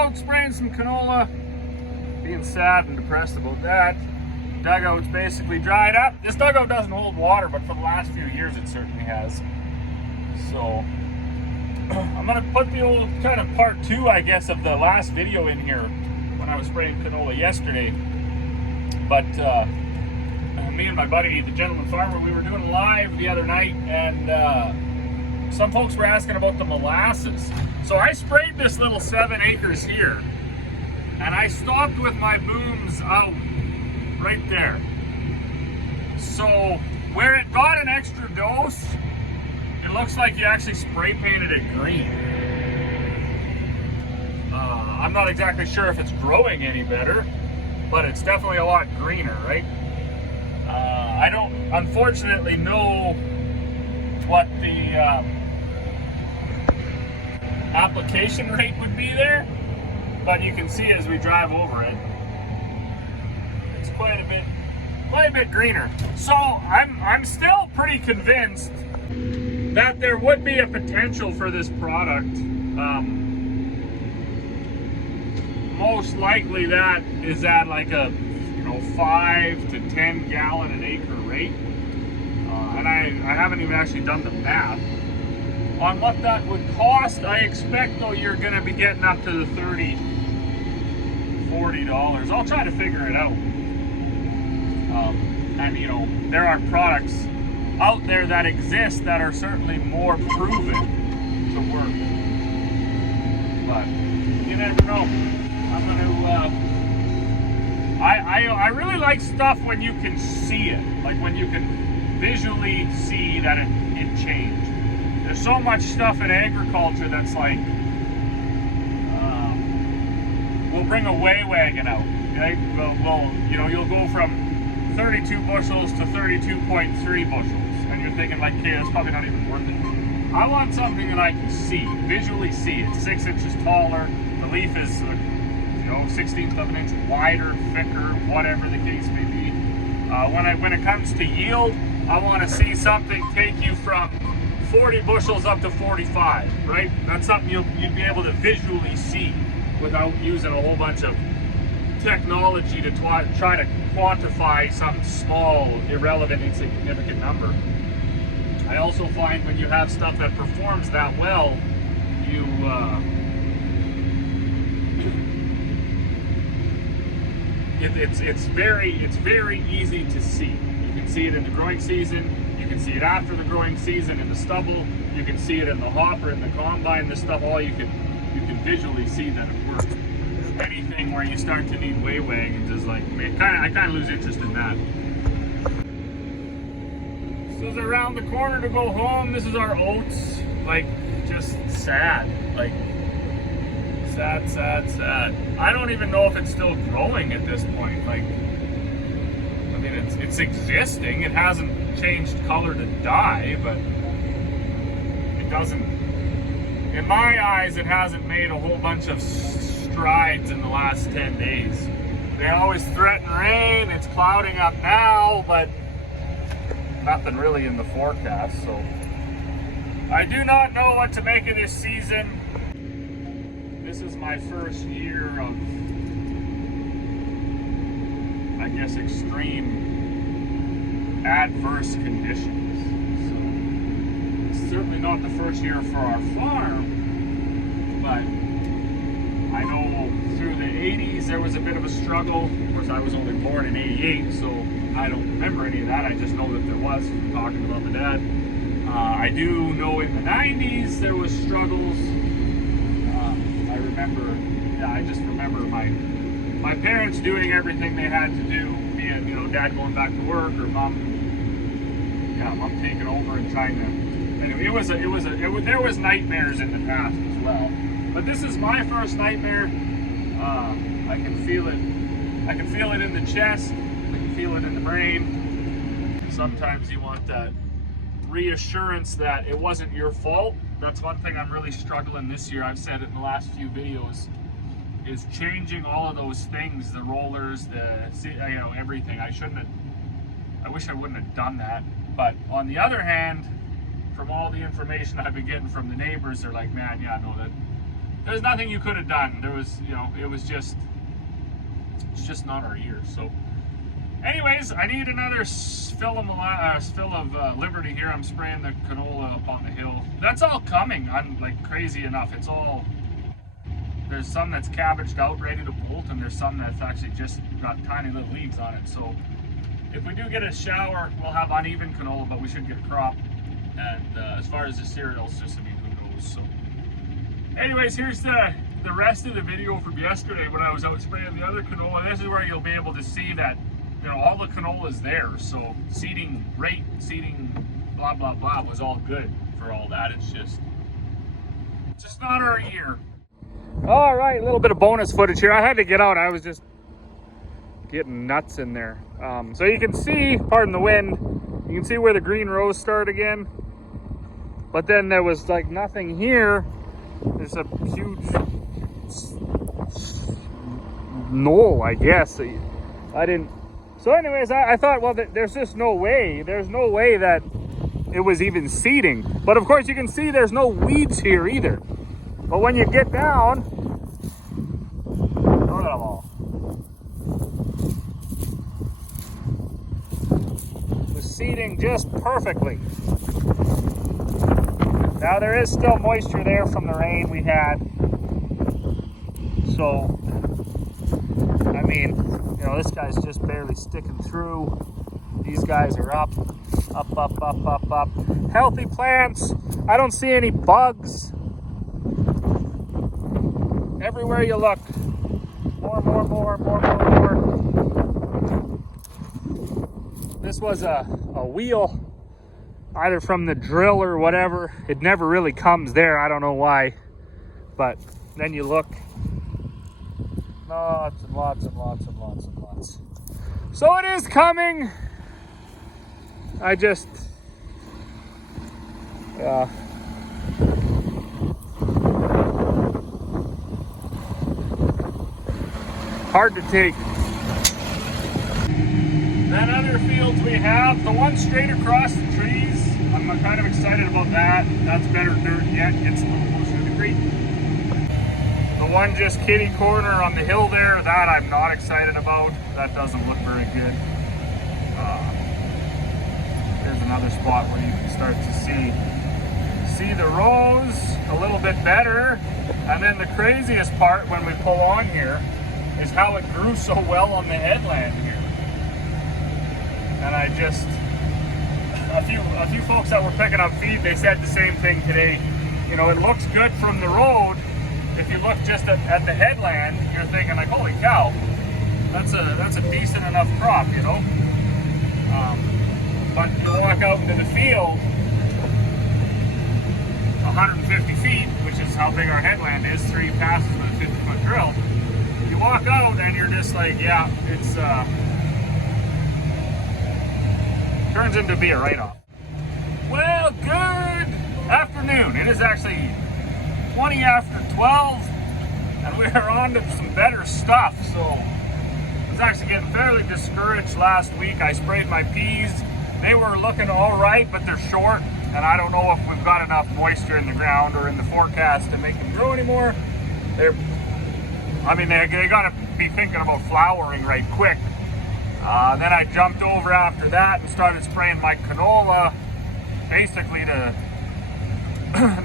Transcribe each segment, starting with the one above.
out spraying some canola, being sad and depressed about that. Dugout's basically dried up. This dugout doesn't hold water, but for the last few years it certainly has. So I'm gonna put the old kind of part 2, I guess, of the last video in here when I was spraying canola yesterday. But me and my buddy, the gentleman farmer, we were doing live the other night, and some folks were asking about the molasses. So I sprayed this little 7 acres here, and I stopped with my booms out right there. So where it got an extra dose, it looks like you actually spray painted it green. I'm not exactly sure if it's growing any better, but it's definitely a lot greener, right? I don't unfortunately know what the application rate would be there, but you can see as we drive over it, it's quite a bit greener. So I'm still pretty convinced that there would be a potential for this product. Most likely that is at like a 5 to 10 gallon an acre rate, and I haven't even actually done the math on what that would cost. I expect though you're going to be getting up to the $30, $40. I'll try to figure it out. And there are products out there that exist that are certainly more proven to work, but you never know. I'm going to I really like stuff when you can see it, like when you can visually see that it changed. There's so much stuff in agriculture that's like, we'll bring a weigh wagon out, okay? You'll go from 32 bushels to 32.3 bushels, and you're thinking like, okay, that's probably not even worth it. I want something that I can see, visually see. It's 6 inches taller, the leaf is 1/16 of an inch wider, thicker, whatever the case may be. When it comes to yield, I want to see something take you from 40 bushels up to 45, right? That's something you'd be able to visually see without using a whole bunch of technology to try to quantify some small, irrelevant, insignificant number. I also find when you have stuff that performs that well, it's very easy to see. You can see it in the growing season. You can see it after the growing season in the stubble. You can see it in the hopper, in the combine, this stuff. All you can visually see that it works. Anything where you start to need weigh wagons is like, I kind of lose interest in that. So as I round the corner to go home, this is our oats. Like, just sad. Like, sad. I don't even know if it's still growing at this point. Like, I mean, it's existing. It hasn't changed color to dye, but it doesn't, in my eyes, it hasn't made a whole bunch of strides in the last 10 days. They always threaten rain. It's clouding up now, but nothing really in the forecast. So I do not know what to make of this season. This is my first year of, I guess, extreme adverse conditions. So it's certainly not the first year for our farm, but I know through the 80s there was a bit of a struggle. Of course, I was only born in 88, so I don't remember any of that. I just know that there was, from talking about my dad. I do know in the 90s there was struggles. I just remember my parents doing everything they had to do, be it, dad going back to work or mom taking over and trying to. Anyway, there was nightmares in the past as well. But this is my first nightmare. I can feel it. I can feel it in the chest. I can feel it in the brain. Sometimes you want that reassurance that it wasn't your fault. That's one thing I'm really struggling this year. I've said it in the last few videos, is changing all of those things, the rollers, everything. I wish I wouldn't have done that. But on the other hand, from all the information I've been getting from the neighbors, they're like, man, yeah, no, there's nothing you could have done. There was, you know, it's just not our year. So anyways, I need another fill of Liberty here. I'm spraying the canola up on the hill. That's all coming. I'm like crazy enough. It's all, there's some that's cabbaged out, ready to bolt, and there's some that's actually just got tiny little leaves on it. So if we do get a shower, we'll have uneven canola, but we should get a crop. And as far as the cereals, just, I mean, who knows. So anyways, here's the rest of the video from yesterday when I was out spraying the other canola. This is where you'll be able to see that, you know, all the canola is there. So seeding rate, seeding blah, blah, blah was all good for all that. It's just not our year. All right, a little bit of bonus footage here. I had to get out. I was just getting nuts in there. So you can see, pardon the wind, you can see where the green rows start again. But then there was like nothing here. There's a huge knoll, I guess. I didn't. So anyways, I thought, well, there's just no way. There's no way that it was even seeding. But of course you can see there's no weeds here either. But when you get down, look at them all. It was seeding just perfectly. Now there is still moisture there from the rain we had. So, I mean, you know, this guy's just barely sticking through. These guys are up, up, up, up, up, up. Healthy plants. I don't see any bugs. Everywhere you look. More. This was a wheel, either from the drill or whatever. It never really comes there. I don't know why. But then you look. Lots and lots and lots and lots and lots. So it is coming. I just, hard to take. Then other fields we have, the one straight across the trees, I'm kind of excited about that. That's better dirt yet, gets a little closer to the creek. The one just kitty corner on the hill there, that I'm not excited about. That doesn't look very good. There's another spot where you can start to see the rows a little bit better. And then the craziest part when we pull on here is how it grew so well on the headland here. And I just, a few folks that were picking up feed, they said the same thing today. You know, it looks good from the road. If you look just at the headland, you're thinking like, holy cow, that's a decent enough crop, you know. But you walk out into the field, 150 feet, which is how big our headland is, 3 passes with a 50-foot drill. You walk out and you're just like, yeah, it's turns into be a write-off. Well, good afternoon. It is actually 20 after 12, and we're on to some better stuff. So I was actually getting fairly discouraged last week. I sprayed my peas. They were looking all right, but they're short, and I don't know if we've got enough moisture in the ground or in the forecast to make them grow anymore. They gotta be thinking about flowering right quick. Then I jumped over after that and started spraying my canola, basically to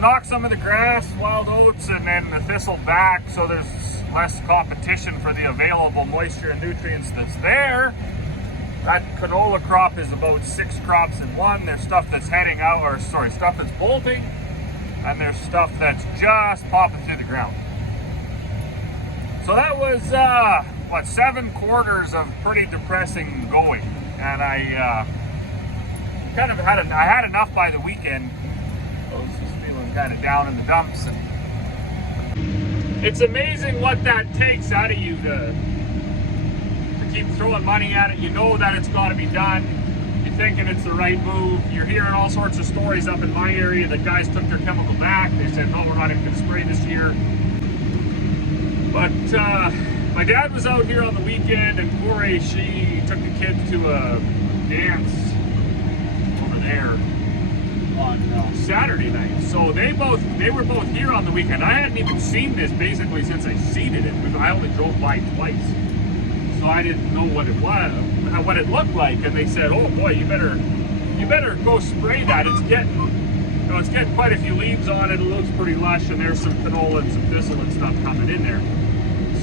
knock some of the grass, wild oats, and then the thistle back, so there's less competition for the available moisture and nutrients that's there. That canola crop is about 6 crops in one. There's stuff that's heading out, stuff that's bolting, and there's stuff that's just popping through the ground. So that was 7 quarters of pretty depressing going, and I had enough by the weekend. I was just feeling kind of down in the dumps, and it's amazing what that takes out of you to keep throwing money at it. You know that it's got to be done. You're thinking it's the right move. You're hearing all sorts of stories up in my area that guys took their chemical back. They said, no, we're not even going to spray this year. But my dad was out here on the weekend, and Corey, she took the kids to a dance over there. Saturday night. So they were both here on the weekend. I hadn't even seen this basically since I seeded it, because I only drove by twice. So I didn't know what it was, what it looked like, and they said, "Oh boy, you better go spray that. It's getting quite a few leaves on it. It looks pretty lush, and there's some canola and some thistle and stuff coming in there."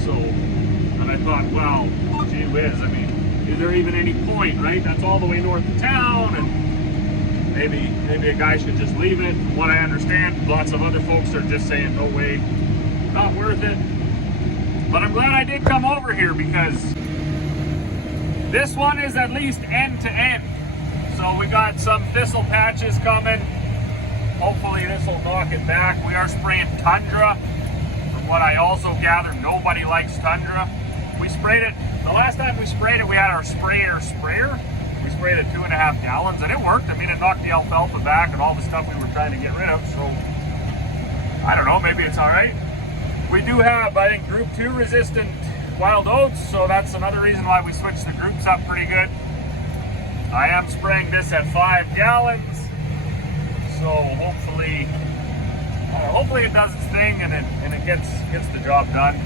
So, and I thought, well, gee whiz, I mean, is there even any point, right? That's all the way north of town, and maybe a guy should just leave it. From what I understand, lots of other folks are just saying, no way, not worth it. But I'm glad I did come over here, because this one is at least end to end. So we got some thistle patches coming. Hopefully this will knock it back. We are spraying Tundra. From what I also gather, nobody likes Tundra. We sprayed it, the last time we sprayed it, we had our sprayer. We sprayed it 2.5 gallons, and it worked. I mean, it knocked the alfalfa back and all the stuff we were trying to get rid of. So, I don't know, maybe it's all right. We do have, I think, Group 2 resistant wild oats, so that's another reason why we switched the groups up pretty good. I am spraying this at 5 gallons, so hopefully it does its thing and it gets the job done.